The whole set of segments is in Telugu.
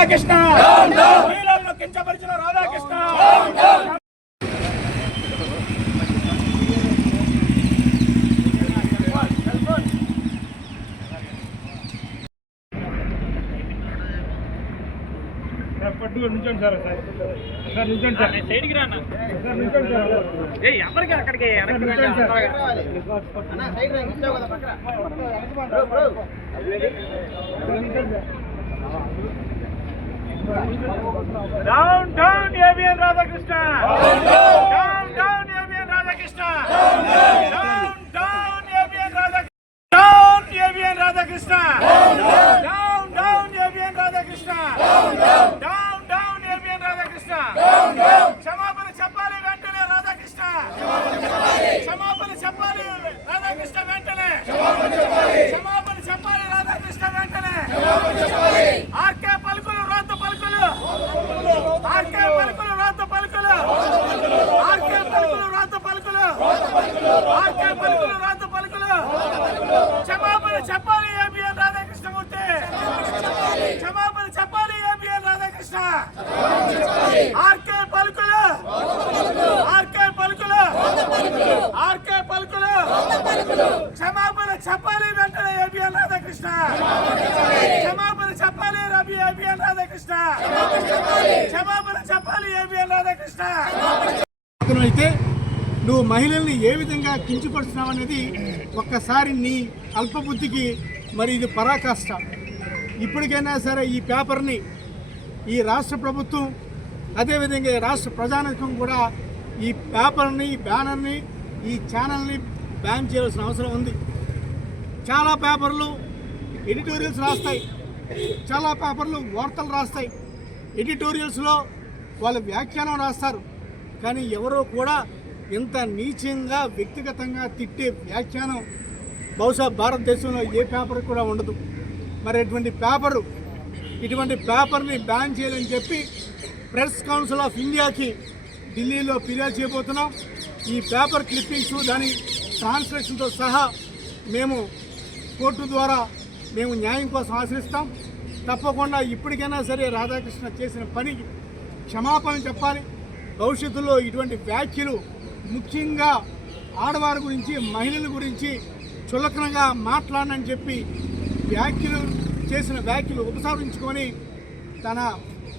రాధాకృష్ణ మహిళలను కించపరిచిన రాధాకృష్ణ నిల్చోండి సార్ సార్ నిల్చోండి సార్ సైడ్కి రా సార్ నిల్చోండి సార్ ఎవరికి అక్కడికి down down ABN Radhakrishna down down ABN Radhakrishna down down ABN Radhakrishna down ABN Radhakrishna down down ABN Radhakrishna down down ABN Radhakrishna క్షమాపణ చెప్పాలి వెంటనే రాధాకృష్ణ క్షమాపణ చెప్పాలి రాధాకృష్ణ వెంటనే క్షమాపణ చెప్పాలి రాధాకృష్ణ వెంటనే ఆర్కే పలుకులు రాత పలుకులు ఆర్కే పలుకులు రాత పలుకులు ఆర్కే పలుకులు రాత పలుకులు ఆర్కే పలుకులు రాత పలుకులు క్షమాపణ చెప్పాలి ఏబిఎన్ రాధాకృష్ణ మూర్తి క్షమాపణ చెప్పాలి ఏబిఎన్ రాధాకృష్ణ ఆర్కే పలుకులు ఆర్కే పలుకులు ఆర్కే పలుకులు క్షమాపణ చెప్పాలి వెంటనే ఏబిఎన్ రాధాకృష్ణ క్షమాపణ చెప్పాలి రవి ఏబిఎన్ రాధాకృష్ణ క్షమాపణ చెప్పాలి ఏబిఎన్ రాధాకృష్ణ అయితే నువ్వు మహిళల్ని ఏ విధంగా కించపరుస్తున్నావు అనేది ఒక్కసారి నీ అల్పబుద్ధికి మరి ఇది పరాకాష్ట. ఇప్పటికైనా సరే ఈ పేపర్ని ఈ రాష్ట్ర ప్రభుత్వం అదేవిధంగా రాష్ట్ర ప్రజానికం కూడా ఈ పేపర్ని బ్యానర్ని ఈ ఛానల్ని బ్యాన్ చేయాల్సిన అవసరం ఉంది. చాలా పేపర్లు ఎడిటోరియల్స్ రాస్తాయి, చాలా పేపర్లు వార్తలు రాస్తాయి, ఎడిటోరియల్స్లో వాళ్ళు వ్యాఖ్యానం రాస్తారు. కానీ ఎవరో కూడా ఇంత నీచంగా వ్యక్తిగతంగా తిట్టే వ్యాఖ్యానం బహుశా భారతదేశంలో ఏ పేపర్ కూడా ఉండదు. మరి ఇటువంటి పేపర్ని బ్యాన్ చేయాలని చెప్పి ప్రెస్ కౌన్సిల్ ఆఫ్ ఇండియాకి ఢిల్లీలో ఫిర్యాదు చేయబోతున్నాం. ఈ పేపర్ క్లిప్పింగ్స్ దాని ట్రాన్స్లేషన్తో సహా మేము కోర్టు ద్వారా మేము న్యాయం కోసం ఆశ్రయిస్తాం. తప్పకుండా ఇప్పటికైనా సరే రాధాకృష్ణ చేసిన పనికి క్షమాపణ చెప్పాలి. భవిష్యత్తులో ఇటువంటి వ్యాఖ్యలు ముఖ్యంగా ఆడవారి గురించి మహిళల గురించి చులకనగా మాట్లాడనని చెప్పి చేసిన వ్యాఖ్యలు ఉపసంహరించుకొని తన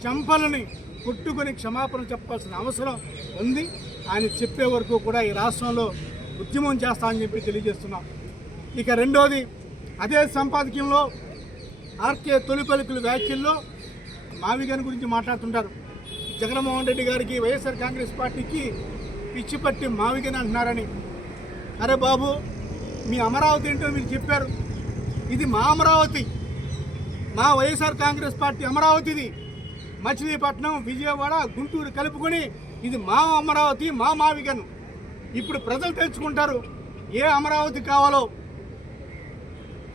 చెంపలని కొట్టుకొని క్షమాపణ చెప్పాల్సిన అవసరం ఉంది. ఆయన చెప్పే వరకు కూడా ఈ రాష్ట్రంలో ఉద్యమం చేస్తామని చెప్పి తెలియజేస్తున్నాం. ఇక రెండోది, అదే సంపాదకీయంలో ఆర్కే తొలి పలుకుల వ్యాఖ్యల్లో మావిగన్ గురించి మాట్లాడుతుంటారు. జగన్మోహన్ రెడ్డి గారికి వైఎస్ఆర్ కాంగ్రెస్ పార్టీకి పిచ్చి పట్టి మావిగన్ అంటున్నారని. అరే బాబు, మీ అమరావతి ఏంటో మీరు చెప్పారు. ఇది మా అమరావతి, మా వైఎస్ఆర్ కాంగ్రెస్ పార్టీ అమరావతిది. మచిలీపట్నం, విజయవాడ, గుంటూరు కలుపుకొని ఇది మా అమరావతి, మా మావిగన్. ఇప్పుడు ప్రజలు తెలుసుకుంటారు ఏ అమరావతి కావాలో.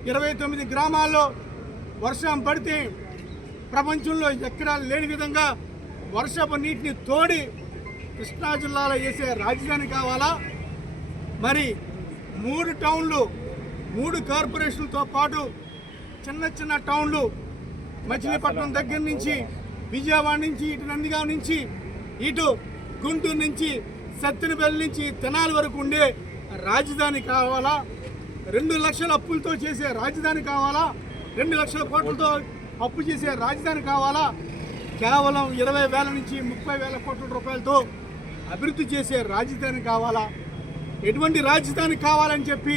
29 గ్రామాల్లో వర్షం పడితే ప్రపంచంలో ఎక్కడా లేని విధంగా వర్షపు నీటిని తోడి కృష్ణా జిల్లాలో వేసే రాజధాని కావాలా? మరి 3 టౌన్లు, 3 కార్పొరేషన్లతో పాటు చిన్న టౌన్లు మచిలీపట్నం దగ్గర నుంచి, విజయవాడ నుంచి, ఇటు నందిగాం నుంచి, ఇటు గుంటూరు నుంచి, సత్తెనపల్లి నుంచి తెనాలి వరకు ఉండే రాజధాని కావాలా? 2 లక్షల అప్పులతో చేసే రాజధాని కావాలా? 2 లక్షల కోట్లతో అప్పు చేసే రాజధాని కావాలా? కేవలం 20,000 నుంచి 30,000 కోట్ల రూపాయలతో అభివృద్ధి చేసే రాజధాని కావాలా? ఎటువంటి రాజధాని కావాలని చెప్పి